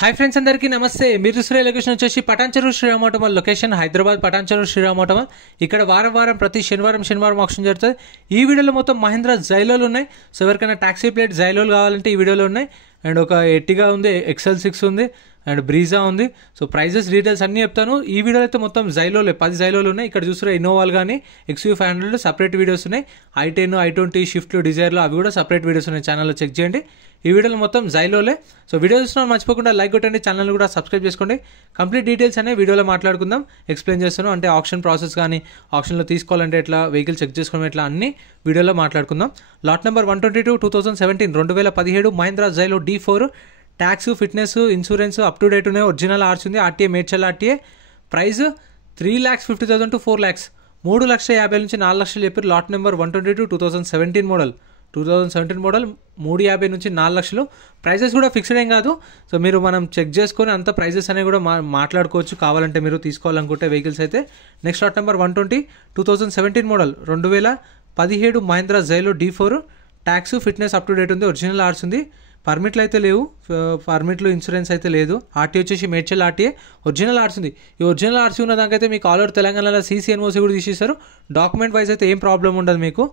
Hi friends, అందరికీ నమస్తే. మీరు చూసే లొకేషన్ వచ్చేసి Patancheru Sriram auto mall location Hyderabad Patancheru Sriram auto mall. ఇక్కడ వారం ప్రతి శనివారం ఆప్షన్ జరుగుతుంది. ఈ వీడియోలో మొత్తం మహీంద్రా జైలోలు ఉన్నాయి. సో ఎవరికైనా టాక్సీ ప్లేట్ జైలోలు కావాలంటే ఈ వీడియోలో ఉన్నాయి. అండ్ ఒక ఎర్టిగా ఉంది, XL6 ఉంది, అండ్ బ్రీజా ఉంది. సో ప్రైజెస్ డీటెయిల్స్ అన్నీ చెప్తాను. ఈ వీడియోలో అయితే మొత్తం జైలోలే 10 జైలోలు ఉన్నాయి. ఇక్కడ చూసిన ఇన్నోవాలు కానీ XU500 సపరేట్ వీడియోస్ ఉన్నాయి. i10, i20, షిఫ్ట్లు, డిజైర్లు అవి కూడా సపరేట్ వీడియోస్ ఉన్నాయి. ఛానల్లో చెక్ చేయండి. ఈ వీడియోలో మొత్తం జైలోలే. సో వీడియో చూసిన మర్చిపోకుండా లైక్ కొట్టండి, ఛానల్ కూడా సబ్స్క్రైబ్ చేసుకోండి. కంప్లీట్ డీటెయిల్స్ అనేవి వీడియోలో మాట్లాడుకుందాం. ఎక్స్ప్లెయిన్ చేస్తాను. అంటే ఆప్షన్ ప్రాసెస్ కానీ ఆప్షన్లో తీసుకోవాలంటే ఎట్లా, వెహికల్ చెక్ చేసుకోవడం ఎట్లా అన్ని వీడియోలో మాట్లాడుకుందాం. Lot number 122 2017 2017 Mahindra Xylo D4. Tax, fitness, insurance up to date ఉన్నాయి. ఒరిజినల్ ఆర్స్ ఉంది, RTA Medchal RTA. Price 3,50,000 to 4 lakhs, 3,50,000 నుంచి 4 లక్షలు చెప్పారు. లాట్ నెంబర్ 122 2017 మోడల్ 3,50,000 నుంచి 4 లక్షలు. ప్రైజెస్ కూడా ఫిక్స్డ్ ఏం కాదు. సో మీరు మనం చెక్ చేసుకొని అంత ప్రైజెస్ అనేవి కూడా మాట్లాడుకోవచ్చు కావాలంటే మీరు తీసుకోవాలనుకుంటే వెహికల్స్ అయితే. Next lot number 120 2017 model 2017 Mahindra Xylo D4. Tax, fitness up to date ఉంది, ఒరిజినల్ ఆర్స్ ఉంది. పర్మిట్లు అయితే లేవు, పర్మిట్లు ఇన్సూరెన్స్ అయితే లేదు. RTA వచ్చేసి మేడ్చల్ RTA, ఒరిజినల్ ఆర్స్ ఉంది. ఈ ఒరిజినల్ ఆర్సీ ఉన్న దానికైతే మీకు ఆల్ ఓవర్ తెలంగాణలో CCNOC కూడా తీసేస్తారు. డాక్యుమెంట్ వైజ్ అయితే ఏం ప్రాబ్లం ఉండదు మీకు.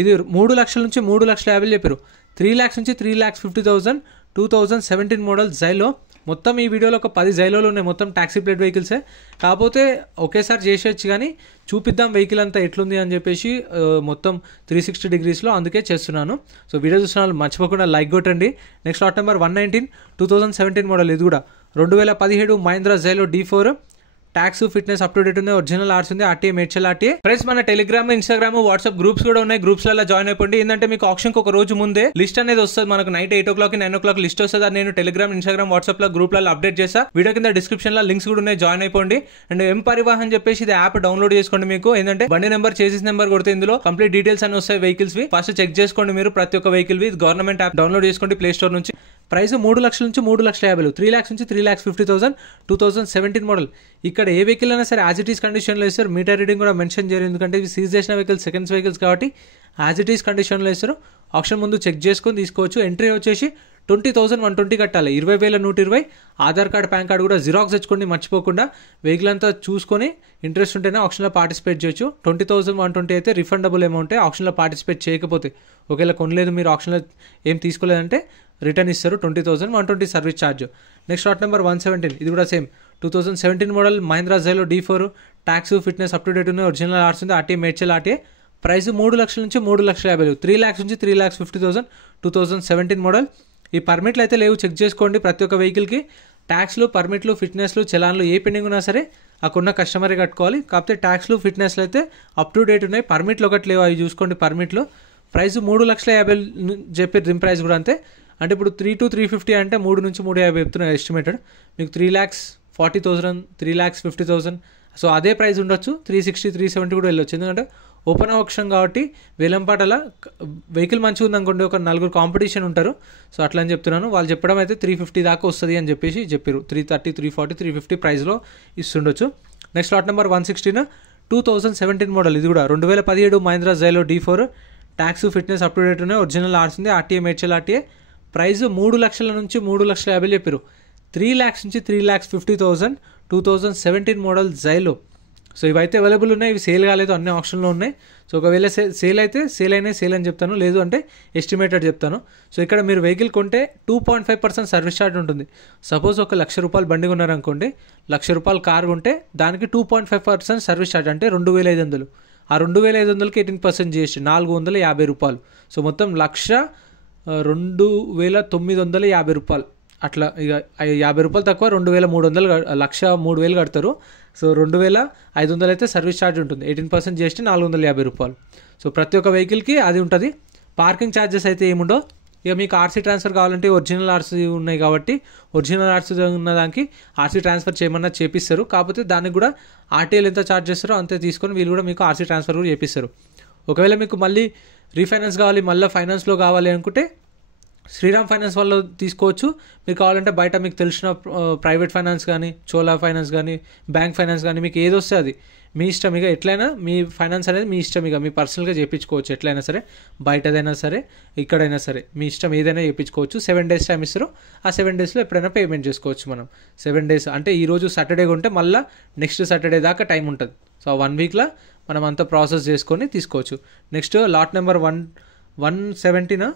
ఇది 3 లక్షల నుంచి 3,50,000 చెప్పారు. 3 lakhs నుంచి 3,50,000 2017 మోడల్ జైలో. మొత్తం ఈ వీడియోలో ఒక 10 జైలోలు ఉన్నాయి. మొత్తం ట్యాక్సీ ప్లేట్ వెహికల్సే. కాకపోతే ఒకేసారి చేసేయచ్చు కానీ చూపిద్దాం వెహికల్ అంతా ఎట్లుంది అని చెప్పేసి మొత్తం 360 degreesలో అందుకే చేస్తున్నాను. సో వీడియో చూసిన మర్చిపోకుండా లైక్ కొట్టండి. Next lot number 119 2017 model. ఇది కూడా 2017 Mahindra Xylo D4. Tax, fitness up to date ఉంది, ఒరిజినల్ ఆర్స్ ఉంది, RTA మేడ్చల్ RTA. ఫ్రెండ్స్ మన టెలిగ్రామ్, ఇన్స్టాగ్రామ్, వాట్సాప్ గ్రూప్స్ కూడా ఉన్నాయి. గ్రూప్స్లలో జాయిన్ అయిపోండి. ఏంటంటే మీకు ఆప్షన్కి ఒక రోజు ముందే లిస్ట్ అనేది వస్తుంది. మనకు నైట్ 8 o'clock 9 o'clock లిస్ట్ వస్తుంది. అది నేను టెలిగ్రామ్, ఇన్స్టాగ్రామ్, వాట్సాప్ లో గ్రూప్లలో అప్డేట్ చేస్తా. వీడియో కింద డిస్క్రిప్షన్ లో లింక్స్ కూడా ఉన్నాయి, జాయిన్ అయిపోండి. అండ్ ఎం పరివాహన్ చెప్పేసి ఇది యాప్ డౌన్లోడ్ చేసుకోండి. మీకు ఏంటంటే బండి నెంబర్, చేసిస్ నెంబర్ కొడితే ఇందులో కంప్లీట్ డీటెయిల్స్ అని వస్తాయి వెహికల్స్ వి. ఫస్ట్ చెక్ చేసుకోండి మీరు ప్రతి ఒక్క వెహికల్ వి. గవర్నమెంట్ యాప్ డౌన్లోడ్ చేసుకోండి ప్లే స్టోర్ నుంచి. ప్రైస్ 3 లక్షల నుంచి 3,50,000, 3 lakhs నుంచి 3,50,000 2017 మోడల్. ఇక్కడ ఏ వెహికల్ అయినా సరే యాజ్ ఇట్ ఈస్ కండిషన్లో ఇస్తారు. మీటర్ రీడింగ్ కూడా మెన్షన్ చేయరు, ఎందుకంటే ఇవి సీజ్ చేసిన వెహికల్స్, సెకండ్స్ వెహికల్స్ కాబట్టి యాజ్ ఇట్ ఈస్ కండిషన్లో ఇస్తారు. ఆప్షన్ ముందు చెక్ చేసుకొని తీసుకోవచ్చు. ఎంట్రీ వచ్చేసి 20,120 కట్టాలి. 20,120. ఆధార్ కార్డ్, పాన్ కార్డ్ కూడా జిరాక్స్ తెచ్చుకోండి మర్చిపోకుండా. వెహికల్ అంతా చూసుకొని ఇంట్రెస్ట్ ఉంటేనే ఆప్షన్లో పార్టిసిపేట్ చేయొచ్చు. 20,120 అయితే రిఫండబుల్ అమౌంట్. ఆప్షన్లో పార్టిసిపేట్ చేయకపోతే, ఒకవేళ కొనలేదు మీరు ఆప్షన్లో ఏం తీసుకోలేదంటే రిటర్న్ ఇస్తారు. 20,120 service charge. Next lot number 117. ఇది కూడా same 2017 model Mahindra Xylo D4. Tax, fitness up to date ఉంది, ఒరిజినల్ ఆర్స్ ఉంది, RTA మేడ్చల్ RTA. ప్రైస్ 3 లక్షల నుంచి 3,50,000, 3 lakhs నుంచి 3,50,000 2017 మోడల్. ఈ పర్మిట్లు అయితే లేవు, చెక్ చేసుకోండి ప్రతి ఒక్క వెహికల్కి. ట్యాక్స్లు, పర్మిట్లు, ఫిట్నెస్లు, చలాన్లు ఏ పెండింగ్ ఉన్నా సరే అక్కడున్న కస్టమరే కట్టుకోవాలి. కాకపోతే ట్యాక్స్లు, ఫిట్నెస్లు అయితే అప్ టు డేట్ ఉన్నాయి. పర్మిట్లు ఒకటి లేవు, అవి చూసుకోండి పర్మిట్లు. ప్రైస్ 3,50,000 చెప్పి రిమ్ ప్రైస్ కూడా అంతే. అంటే ఇప్పుడు 3 to 350 అంటే 3 నుంచి 350 చెప్తున్నారు ఎస్టిమేటెడ్. మీకు 3,40,000, 3,50,000 సో అదే ప్రైస్ ఉండొచ్చు. 360, 370 కూడా వెళ్ళొచ్చు. ఎందుకంటే ఓపెన్ ఆప్షన్ కాబట్టి వేలంపాటల వెహికల్ మంచిగా ఉందనుకోండి, ఒక 4 కాంపిటీషన్ ఉంటారు. సో అట్లా అని చెప్తున్నాను. వాళ్ళు చెప్పడం అయితే 350 దాకా వస్తుంది అని చెప్పేసి చెప్పారు. 330, 340, 350 ప్రైస్లో ఇస్తుండొచ్చు. Next lot number 116 2017 model. ఇది కూడా 2017 Mahindra Xylo D4. Tax, fitness up to date ఉన్నాయి, ఒరిజినల్ ఆర్స్ ఉంది, RTA మేడ్చల్ RTA. ప్రైస్ 3 లక్షల నుంచి 3,50,000 చెప్పారు. 3 lakhs నుంచి 3,50,000 2017 మోడల్ జైలో. సో ఇవైతే అవైలబుల్ ఉన్నాయి. ఇవి సేల్ కాలేదు, అన్ని ఆప్షన్లో ఉన్నాయి. సో ఒకవేళ సేల్ అయితే సేల్ అని చెప్తాను, లేదు అంటే ఎస్టిమేటెడ్ చెప్తాను. సో ఇక్కడ మీరు వెహికల్ కొంటే 2.5% సర్వీస్ ఛార్జ్ ఉంటుంది. సపోజ్ ఒక ₹1,00,000 బండి కొన్నారనుకోండి, ₹1,00,000 కార్ కొంటే దానికి 2.5% సర్వీస్ ఛార్జ్ అంటే 2,500. ఆ 2,500కి 18% GST, ₹450. సో మొత్తం ₹1,02,950. అట్లా ఇక ₹50 తక్కువ, 2,300, ₹1,03,000 కడతారు. సో 2,500 అయితే సర్వీస్ ఛార్జ్ ఉంటుంది. 18% GST, ₹450. సో ప్రతి ఒక్క వెహికల్కి అది ఉంటుంది. పార్కింగ్ ఛార్జెస్ అయితే ఏముండో. ఇక మీకు RC ట్రాన్స్ఫర్ కావాలంటే ఒరిజినల్ ఆర్సీ ఉన్నాయి కాబట్టి ఒరిజినల్ ఆర్సీ ఉన్న దానికి RC ట్రాన్స్ఫర్ చేయమన్నా చేపిస్తారు. కాకపోతే దానికి కూడా RTL ఎంత ఛార్జ్ చేస్తారో అంతే తీసుకొని వీళ్ళు కూడా మీకు RC ట్రాన్స్ఫర్ కూడా చేపిస్తారు. ఒకవేళ మీకు మళ్ళీ రీఫైనాన్స్ కావాలి, మళ్ళీ ఫైనాన్స్లో కావాలి అనుకుంటే శ్రీరామ్ ఫైనాన్స్ వాళ్ళు తీసుకోవచ్చు. మీకు కావాలంటే బయట మీకు తెలిసిన ప్రైవేట్ ఫైనాన్స్ కానీ, చోలా ఫైనాన్స్ కానీ, బ్యాంక్ ఫైనాన్స్ కానీ, మీకు ఏది వస్తే అది మీ ఇష్టం. ఇక ఎట్లయినా మీ ఫైనాన్స్ అనేది మీ ఇష్టం. ఇక మీ పర్సనల్గా చేయించుకోవచ్చు ఎట్లయినా సరే, బయటదైనా సరే, ఇక్కడైనా సరే మీ ఇష్టం ఏదైనా చేయించుకోవచ్చు. 7 days టైం ఇస్తారు. ఆ 7 daysలో ఎప్పుడైనా పేమెంట్ చేసుకోవచ్చు మనం. 7 days అంటే ఈరోజు సాటర్డే ఉంటే మళ్ళీ నెక్స్ట్ సాటర్డే దాకా టైం ఉంటుంది. సో 1 weekలో మనం అంతా ప్రాసెస్ చేసుకొని తీసుకోవచ్చు. Next lot number 170.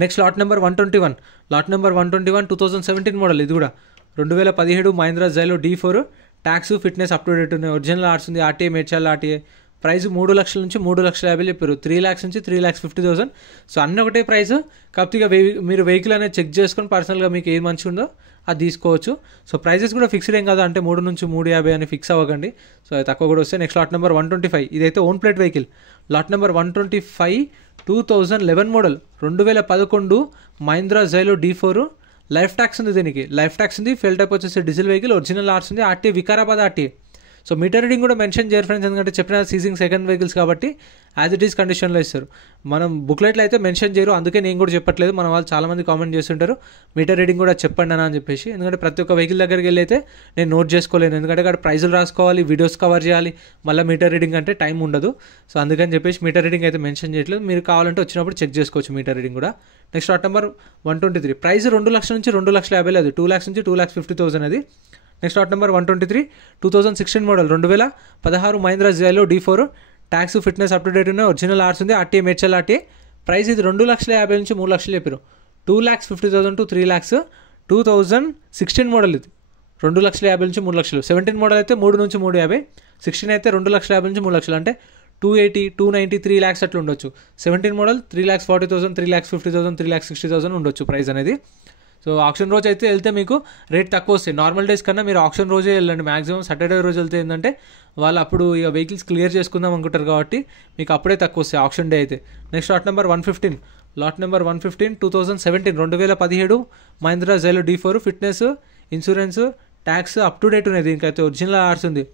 Next lot number 121. Lot number 121 2017 model. ఇది కూడా 2017 Mahindra Xylo D4. Tax fitness up to date ఉన్నాయి. ఒరిజినల్ ఆర్ట్స్ ఉంది. RTA Medchal RTA. ప్రైస్ 3 లక్షల నుంచి 3,50,000 చెప్పారు. 3 lakhs నుంచి 3,50,000. సో అన్నీ ఒకటే ప్రైస్. కాకపోతే ఇక మీరు వెహికల్ అనేది చెక్ చేసుకొని పర్సనల్గా మీకు ఏది మంచిగా ఉందో అది తీసుకోవచ్చు. సో ప్రైజెస్ కూడా ఫిక్స్డ్ ఏం కాదు, అంటే 3 నుంచి 3,50 అని ఫిక్స్ అవ్వకండి. సో అది తక్కువ కూడా వస్తాయి. Next lot number 125. ఇదైతే own plate vehicle. Lot number 125 2011 model. 2011 Mahindra Xylo D4. Life tax ఉంది. దీనికి లైఫ్ ట్యాక్స్ ఉంది. ఫెల్ టైప్ వచ్చేసి డీజిల్ వెహికల్. ఒరిజినల్ ఆర్ట్స్ ఉంది. RTA Vikarabad RTA. So meter reading కూడా మెన్షన్ చేయరు ఫ్రెండ్స్, ఎందుకంటే చెప్పిన సీజింగ్ సెకండ్ వెహికల్స్ కాబట్టి యాజ్ ఇట్ ఈస్ కండిషన్లో ఇస్తారు. మనం బుక్లెట్లో అయితే మెన్షన్ చేయరు, అందుకే నేను కూడా చెప్పట్లేదు. మన వాళ్ళు చాలామంది కామెంట్ చేస్తుంటారు మీటర్ రీడింగ్ కూడా చెప్పండి అని చెప్పేసి. ఎందుకంటే ప్రతి ఒక్క వెహికల్ దగ్గరికి వెళ్ళి అయితే నేను నోట్ చేసుకోలేను, ఎందుకంటే అక్కడ ప్రైజులు రాసుకోవాలి, వీడియోస్ కవర్ చేయాలి, మళ్ళీ మీటర్ రీడింగ్ అంటే టైం ఉండదు. సో అందుకని చెప్పేసి మీటర్ రీడింగ్ అయితే మెన్షన్ చేయట్లేదు. మీరు కావాలంటే వచ్చినప్పుడు చెక్ చేసుకోవచ్చు మీటర్ రీడింగ్ కూడా. Next lot number 123. ప్రైస్ 2 లక్షల నుంచి 2,50,000 లేదు, 2 lakhs నుంచి 2,50,000 అది. Next lot number 123 2016 model. 2016 Mahindra Xylo D4. Tax fitness up to date ఉన్నాయి. ఒరిజినల్ ఆర్ట్స్ ఉంది. RTA Medchal RTA. ప్రైస్ ఇది 2,50,000 నుంచి 3 lakhs చెప్పారు. 2,50,000 to 3 lakhs. 2016 మోడల్ ఇది. 2,50,000 నుంచి 3 lakhs. 17 మోడల్ అయితే 3 నుంచి 3,50,000. 16 అయితే 2,50,000 నుంచి 3 lakhs, అంటే 280, 290, 3 lakhs అట్లా ఉండొచ్చు. 17 మోడల్ 3,40,000, 3,50,000, 3,60,000 ఉండొచ్చు ప్రైస్ అనేది. సో ఆప్షన్ రోజు అయితే వెళ్తే మీకు రేట్ తక్కువ వస్తాయి. నార్మల్ డేస్ కన్నా మీరు ఆప్షన్ రోజే వెళ్ళండి. మాక్సిమం సాటర్డే రోజు వెళ్తే ఏంటంటే వాళ్ళు అప్పుడు ఇక వెహికల్స్ క్లియర్ చేసుకుందాం అనుకుంటారు కాబట్టి మీకు అప్పుడే తక్కువ వస్తాయి ఆప్షన్ డే అయితే. Next lot number 115. Lot number 115 2017 2017 Mahindra Xylo D4. Fitness, insurance, tax up to date ఉన్నాయి. దీనికైతే ఒరిజినల్ ఆర్ట్స్ ఉంది.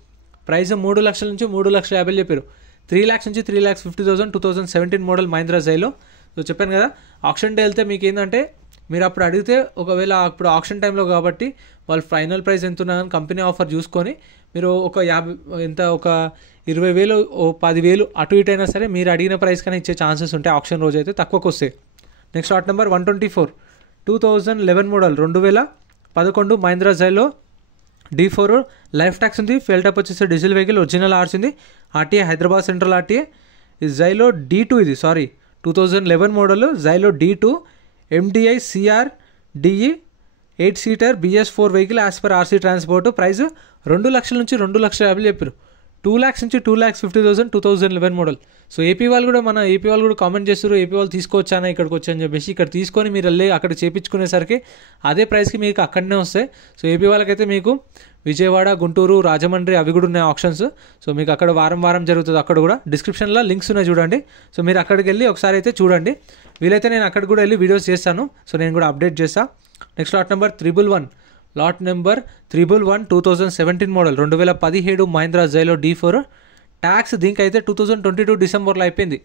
ప్రైస్ 3 లక్షల నుంచి 3,50,000 చెప్పారు. 3 lakhs నుంచి 3,50,000. 2017 మోడల్ మహీంద్రా జైలో. సో చెప్పాను కదా ఆప్షన్ డే వెళ్తే మీకు ఏంటంటే మీరు అప్పుడు అడిగితే ఒకవేళ అప్పుడు ఆప్షన్ టైంలో కాబట్టి వాళ్ళు ఫైనల్ ప్రైస్ ఎంత ఉన్నా కానీ కంపెనీ ఆఫర్ చూసుకొని మీరు ఒక 20,000 10,000 అటు ఇటు అయినా సరే మీరు అడిగిన ప్రైస్ కన్నా ఇచ్చే ఛాన్సెస్ ఉంటాయి. ఆప్షన్ రోజు అయితే తక్కువకు వస్తాయి. Next lot number 124 2011 model. 2011 Mahindra Xylo D4. Life tax ఉంది. ఫెల్ టైప్ వచ్చేసి డీజిల్ వెహికల్. ఒరిజినల్ ఆర్ట్స్ ఉంది. RTA Hyderabad central RTA. ఇది జైలో D2. ఇది 2011 model Xylo D2. MDI CR DE 8 seater BS4 vehicle as per RC transport. Price 2 లక్షల నుంచి 2,50,000 చెప్పారు. 2 lakhs నుంచి 2,50,000. 2011 model. So AP వాళ్ళు కూడా కామెంట్ చేస్తారు ఏపీ వాళ్ళు తీసుకోవచ్చానా ఇక్కడికి వచ్చని చెప్పేసి. ఇక్కడ తీసుకొని మీరు వెళ్ళి అక్కడ చేయించుకునేసరికి అదే ప్రైస్కి మీకు అక్కడనే వస్తాయి. సో ఏపీ వాళ్ళకైతే మీకు విజయవాడ, గుంటూరు, రాజమండ్రి అవి కూడా ఉన్నాయి ఆప్షన్స్. సో మీకు అక్కడ వారం జరుగుతుంది. అక్కడ కూడా డిస్క్రిప్షన్లో లింక్స్ ఉన్నాయి చూడండి. సో మీరు అక్కడికి వెళ్ళి ఒకసారి అయితే చూడండి. వీలైతే నేను అక్కడికి కూడా వెళ్ళి వీడియోస్ చేస్తాను. సో నేను కూడా అప్డేట్ చేస్తాను. Next lot number 311. Lot number 311 2017 model. 2017 Mahindra Xylo D4. Tax దీనికైతే 2022 డిసెంబర్లో అయిపోయింది.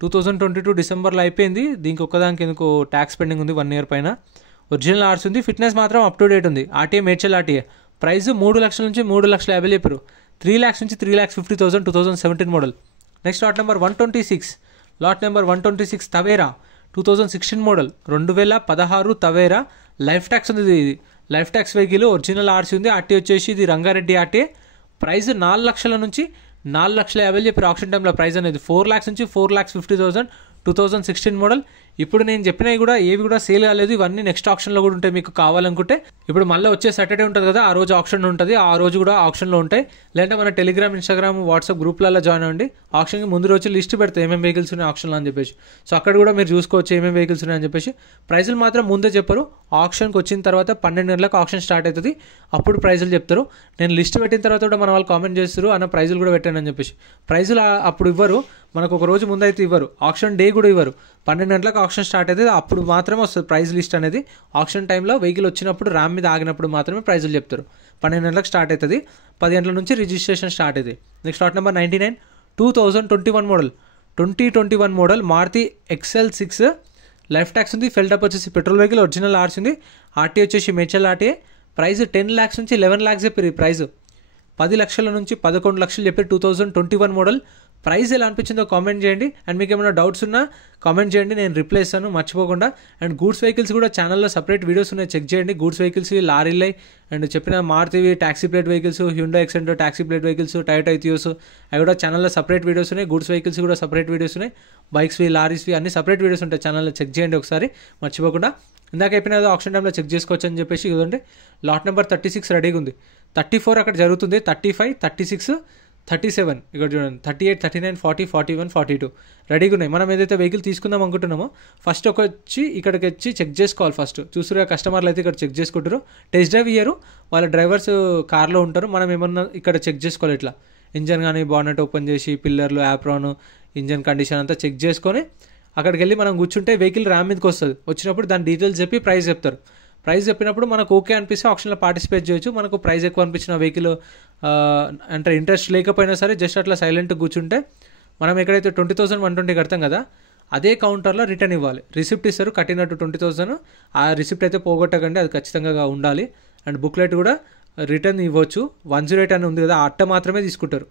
2022 డిసెంబర్లో అయిపోయింది. దీనికి ఒక్కదానికి ఎందుకు ట్యాక్స్ పెండింగ్ ఉంది 1 year పైన. ఒరిజినల్ ఆర్ట్స్ ఉంది. ఫిట్నెస్ మాత్రం అప్ టు డేట్ ఉంది. RTA Medchal RTA. ప్రైస్ 3 లక్షల నుంచి 3,50,000 చెప్పారు. 3 lakhs నుంచి 3,50,000. 2017 model. Next lot number 126. Lot number 126 Tavera. 2016 model. 2016 Tavera. Life tax ఉంది. ఇది life tax vehicle. Original RC ఉంది. ఆర్టీ వచ్చేసి ఇది రంగారెడ్డి ఆర్టీ. ప్రైస్ 4 లక్షల నుంచి 4,50,000 చెప్పారు ఆప్షన్ టైంలో. ప్రైస్ అనేది 4 lakhs నుంచి 4,50,000. 2016 మోడల్. ఇప్పుడు నేను చెప్పినవి కూడా ఏవి కూడా సేల్ కాలేదు. ఇవన్నీ నెక్స్ట్ ఆప్షన్లో కూడా ఉంటాయి మీకు కావాలనుకుంటే. ఇప్పుడు మళ్ళీ వచ్చే సాటర్డే ఉంటుంది కదా, ఆ రోజు ఆప్షన్ ఉంటుంది. ఆ రోజు కూడా ఆప్షన్లో ఉంటాయి. లేదంటే మన టెలిగ్రామ్, ఇన్స్టాగ్రామ్, వాట్సాప్ గ్రూప్లలో జాయిన్ అవ్వండి. ఆప్షన్కి ముందు రోజు లిస్ట్ పెడతాయి ఏమేమి వెహికల్స్ ఉన్నాయి ఆప్షన్లో అని చెప్పేసి. సో అక్కడ కూడా మీరు చూసుకోవచ్చు ఏమేమి వెహికల్స్ ఉన్నాయని చెప్పేసి. ప్రైజులు మాత్రం ముందే చెప్పరు. ఆప్షన్కి వచ్చిన తర్వాత 12 గంటలకు ఆప్షన్ స్టార్ట్ అవుతుంది. అప్పుడు ప్రైజులు చెప్తారు. నేను లిస్ట్ పెట్టిన తర్వాత కూడా మన వాళ్ళు కామెంట్ చేస్తారు అన్న ప్రైజులు కూడా పెట్టాను అని చెప్పేసి. ప్రైజులు అప్పుడు ఇవ్వరు, మనకు ఒక రోజు ముందు అయితే ఇవ్వరు. ఆప్షన్ డే కూడా ఇవ్వరు. 12 గంటలకు ఆప్షన్ స్టార్ట్ అవుతుంది. అప్పుడు మాత్రమే వస్తుంది ప్రైజ్ లిస్ట్ అనేది. ఆప్షన్ టైంలో వెహికల్ వచ్చినప్పుడు ర్యామ్ మీద ఆగినప్పుడు మాత్రమే ప్రైజులు చెప్తారు. 12 గంటలకు స్టార్ట్ అవుతుంది. 10 గంటల నుంచి రిజిస్ట్రేషన్ స్టార్ట్ అవుతుంది. Next lot number 99 2021 model. 2021 model Maruti XL6 life tax ఉంది. ఫెల్టప్ వచ్చేసి పెట్రోల్ వెహికల్ ఒరిజినల్ ఆర్సీ ఉంది. ఆర్టీ వచ్చేసి మేడ్చల్ ఆర్టీఏ. ప్రైస్ 10 lakhs నుంచి 11 lakhs చెప్పారు. ఈ ప్రైస్ 10 లక్షల నుంచి 11 లక్షలు చెప్పారు. 2021 మోడల్. ప్రైస్ ఎలా అనిపించిందో కామెంట్ చేయండి. అండ్ మీకు ఏమైనా డౌట్స్ ఉన్నా కామెంట్ చేయండి, నేను రిప్లై ఇస్తాను మర్చిపోకుండా. అండ్ గూడ్స్ వెహికల్స్ కూడా ఛానల్లో సపరేట్ వీడియోస్ ఉన్నాయి, చెక్ చేయండి. గూడ్స్ వెహికల్స్, లారీలై అండ్ చెప్పిన మారుతివి టాక్సీ ప్లేట్ వెహికల్స్, హ్యుండాయ్ ఎక్సెంటో taxi plate vehicles, Toyota Etios అవి కూడా ఛానల్లో సపరేట్ వీడియోస్ ఉన్నాయి. గూడ్స్ వెహికల్స్ కూడా సపరేట్ వీడియోస్ ఉన్నాయి. బైక్స్వి, లారీస్వి అన్ని సపరేట్ వీడియోస్ ఉంటాయి ఛానల్లో, చెక్ చేయండి ఒకసారి మర్చిపోకుండా. ఇందాక అయిపోయినది ఆప్షన్ టైంలో చెక్ చేసుకోవచ్చు అని చెప్పేసి ఇదండి. లాట్ నెంబర్ 36 రెడీగా ఉంది. 34 అక్కడ జరుగుతుంది. 35, 36, 37 ఇక్కడ చూడండి. 38, 39, 40, 41, 42 రెడీగా ఉన్నాయి. మనం ఏదైతే వెహికల్ తీసుకుందాం అనుకుంటున్నామో ఫస్ట్ ఇక్కడికి వచ్చి చెక్ చేసుకోవాలి. ఫస్ట్ చూసురా కస్టమర్లు అయితే ఇక్కడ చెక్ చేసుకుంటారు. టెస్ట్ డ్రైవ్ ఇయ్యరు, వాళ్ళ డ్రైవర్స్ కార్లో ఉంటారు. మనం ఏమన్నా ఇక్కడ చెక్ చేసుకోవాలి. ఇట్లా ఇంజన్ కానీ బానెట్ ఓపెన్ చేసి పిల్లర్లు, యాప్రాన్, ఇంజన్ కండిషన్ అంతా చెక్ చేసుకొని అక్కడికి వెళ్ళి మనం కూర్చుంటే వెహికల్ ర్యామ్ మీదకి వస్తుంది. వచ్చినప్పుడు దాని డీటెయిల్స్ చెప్పి ప్రైస్ చెప్తారు. ప్రైస్ చెప్పినప్పుడు మనకు ఓకే అనిపిస్తే ఆప్షన్లో పార్టిసిపేట్ చేయొచ్చు. మనకు ప్రైస్ ఎక్కువ అనిపించిన వెహికల్ అంటే ఇంట్రెస్ట్ లేకపోయినా సరే జస్ట్ అట్లా సైలెంట్గా కూర్చుంటే మనం ఎక్కడైతే 20,120 కడతాం కదా అదే కౌంటర్లో రిటర్న్ ఇవ్వాలి. రిసిప్ట్ ఇస్తారు కట్టినట్టు 20,000. ఆ రిసిప్ట్ అయితే పోగొట్టకండి, అది ఖచ్చితంగా ఉండాలి. అండ్ బుక్లెట్ కూడా రిటర్న్ ఇవ్వచ్చు. 108 అని ఉంది కదా, ఆ అట్ట మాత్రమే తీసుకుంటారు.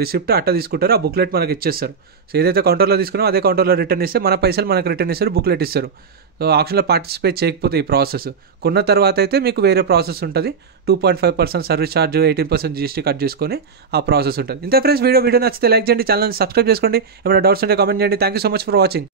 రిసిప్ట్ అట్ట తీసుకుంటారు, ఆ బుక్లెట్ మనకి ఇచ్చేస్తారు. సో ఏదైతే కౌంటర్లో తీసుకున్నామో అదే కౌంటర్లో రిటర్న్ ఇస్తే మన పైసలు మనకు రిటర్న్ ఇస్తారు, బుక్లెట్ ఇస్తారు. సో ఆప్షన్లో పార్టిసిపేట్ చేయకపోతే ఈ ప్రాసెస్ కొన్న తర్వాత అయితే మీకు వేరే ప్రాసెస్ ఉంటుంది. 2.5% సర్వీస్ ఛార్జ్, 18% జీఎస్టీ కట్ చేసుకొని ఆ ప్రాసెస్ ఉంటుంది. ఇంతే ఫ్రెండ్స్, వీడియో నచ్చితే లైక్ చేయండి, ఛానల్ని సబ్స్క్రైబ్ చేసుకోండి. ఏమైనా డౌట్స్ ఉంటే కామెంట్ చేయండి. Thank you so much for watching.